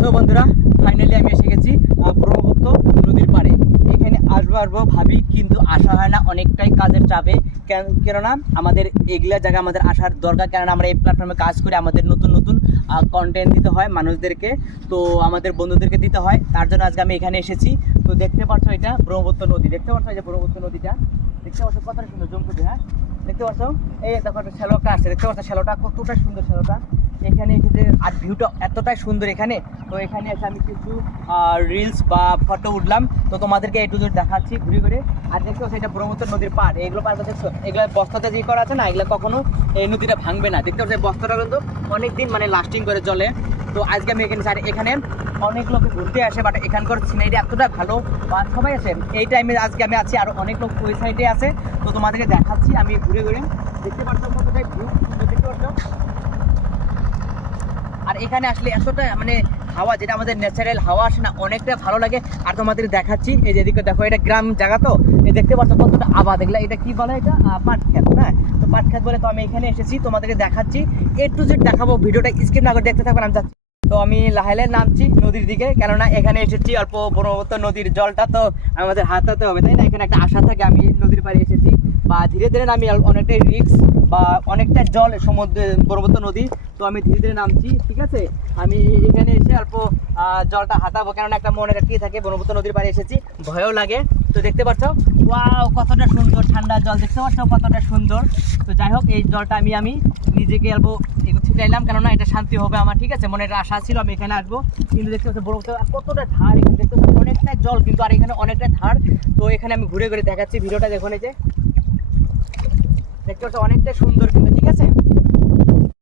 So বন্ধুরা, finally আমি এসে গেছি ব্রহ্মপুত্র নদীর পাড়ে। এখানে আসবো ভাবি, কিন্তু আসা হয় না, অনেকটাই কাজের চাপে। কেননা আমাদের এগুলা জায়গা আমাদের আসার দরকার, কেননা আমরা এই প্ল্যাটফর্মে কাজ করি, আমাদের নতুন নতুন কন্টেন্ট দিতে হয় মানুষদেরকে, তো আমাদের বন্ধুদেরকে দিতে হয়। তার জন্য আজকে আমি এখানে এসেছি। তো দেখতে পাচ্ছ, এটা ব্রহ্মপুত্র নদী, দেখতে পাচ্ছ, এই যে ব্রহ্মপুত্র নদীটা দেখতে পাচ্ছ, কতটা সুন্দর জমকুটি। হ্যাঁ, দেখতে পাচ্ছ, এই দেখো একটা শ্যালোটা আসছে, দেখতে পাচ্ছ শ্যালোটা কতটা সুন্দর। শ্যালোটা এখানে এসে আর ভিউটা এতটাই সুন্দর এখানে। তো এখানে এসে আমি কিছু রিলস বা ফটো উঠলাম, তো তোমাদেরকে একটু দেখাচ্ছি ঘুরে ঘুরে। আর দেখতে পাচ্ছ, এটা ব্রহ্মপুত্র নদীর পাড়, এগুলো পাড় দেখছো, এগুলো বস্তাতে যে করা আছে না, এগুলো কখনো এই নদীটা ভাঙবে না। দেখতে পাচ্ছ, বস্তাটা কিন্তু অনেক দিন মানে লাস্টিং করে চলে। তো আজকে আমি এখানে এখানে অনেক লোক ঘুরতে আসে, বাট এখানকার সিনারিটা এতটা ভালো বা সবাই আসে। এই টাইমে আজকে আমি আছি, আর অনেক লোক ওই সাইডে আছে। তো তোমাদেরকে দেখাচ্ছি আমি ঘুরে ঘুরে। দেখতে পাচ্ছ কতটাই ভিউ সুন্দর, দেখতে পাচ্ছ। আর এখানে আসলে এতটা মানে হাওয়া, যেটা আমাদের ন্যাচারাল হাওয়া আসে না, অনেকটা ভালো লাগে। আর তোমাদের দেখাচ্ছি, এই যেদিকে দেখো, এটা গ্রাম জায়গা, তো এই দেখতে পাচ্ছ কতটা আবাদ। এগুলা এটা কি বলে, এটা পাট ক্ষেত। হ্যাঁ, তো পাট ক্ষেত বলে। তো আমি এখানে এসেছি, তোমাদেরকে দেখাচ্ছি, এ টু জেড দেখাবো। ভিডিওটা স্কিপ না করে দেখতে থাকবেন। আমি যাচ্ছি, তো আমি লাহেলে নামছি নদীর দিকে, কেননা এখানে এসেছি অল্প ব্রহ্মপুত্র নদীর জলটা তো আমাদের হাতাতে হবে, তাই না? এখানে একটা আশা থাকে, আমি নদীর পাড়ে এসেছি বা ধীরে ধীরে নামি। অনেকটাই রিস্ক বা অনেকটা জল সমুদ্রে ব্রহ্মপুত্র নদী, তো আমি ধীরে ধীরে নামছি, ঠিক আছে? আমি এখানে এসে অল্প জলটা হাতাবো, কেননা একটা মনে রাখতে থাকে, ব্রহ্মপুত্র নদীর পাড়ে এসেছি, ভয়ও লাগে। তো দেখতে পাচ্ছ, ওয়াও, কতটা সুন্দর ঠান্ডা জল, দেখতে পাচ্ছ কতটা সুন্দর। তো যাই হোক, এই জলটা আমি নিজেকে অল্প ছিটাইলাম, কেননা এটা শান্তি হবে আমার, ঠিক আছে? মনের আশা ছিল আমি এখানে আসবো, কিন্তু দেখতে পাচ্ছ ব্রহ্মপুত্র কতটা ধার, এখানে দেখতে পাচ্ছ অনেকটা জল কিন্তু, আর এখানে অনেকটা ধার। তো এখানে আমি ঘুরে ঘুরে দেখাচ্ছি, ভিডিওটা দেখুন। এই যে দেখতে পাচ্ছ অনেকটা সুন্দর কিন্তু, ঠিক আছে?